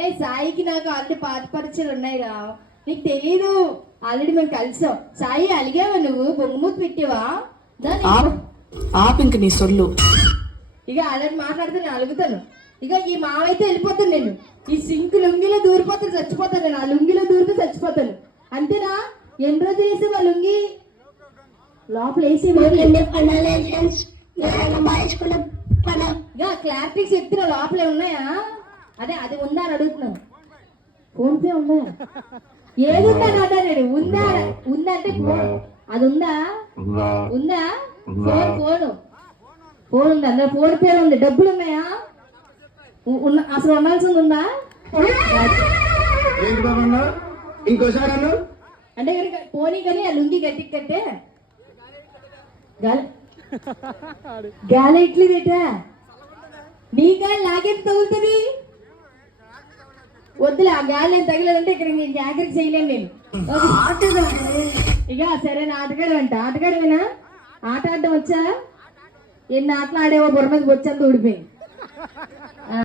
ఏ సాయికి నాకు ఆల్రెడీ పాత పరిచయాలు ఉన్నాయిరా, నీకు తెలీదు. ఆల్రెడీ మేము కలిసాం. సాయి అలిగావా నువ్వు? బొంగుమూతి పెట్టావా? ఇంక నీ సొల్లు. ఇక ఆల్రెడీ మాట్లాడితే నేను అలుగుతాను. ఇక ఈ మావైతే వెళ్ళిపోతాను నేను. ఈ సింక్ లుంగిలో దూరిపోతాను, చచ్చిపోతాను నేను. ఆ లుంగిలో దూరితే చచ్చిపోతాను. అంతేనా? ఎన్ని రోజులు వేసి మా లుంగి లోపల వేసి క్లారిటీ చెప్తున్నా. లోపలే ఉన్నాయా? అదే అది ఉందా అని అడుగుతున్నాను. ఫోన్ పే ఉందా? ఏది ఉందా అన్నా నేను. ఉందా ఉందంటే ఫోన్ అది ఉందా? ఉందా? ఫోన్ ఉంది. అందులో ఫోన్ పే ఉంది. డబ్బులు ఉన్నాయా? అసలు ఉండాల్సింది ఉందా? ఇంకోసారి అంటే పోనీ కానీ ఆ లుంగి గట్టి కట్టే గాలి ఇట్లీ పెట్టా నీ గాలి నాకేం తగులుతుంది? వద్దులే, ఆ గాలి నేను తగిలేదంటే ఇక్కడ జాగ్రత్త చేయలేను నేను. ఇక సరే నా ఆటగాడు అంట. ఆటగాడమేనా? ఆట ఆడడం వచ్చా? ఎన్ని ఆటలు ఆడేవో బుర్ర మీద వచ్చేంత ఊడిపోయింది.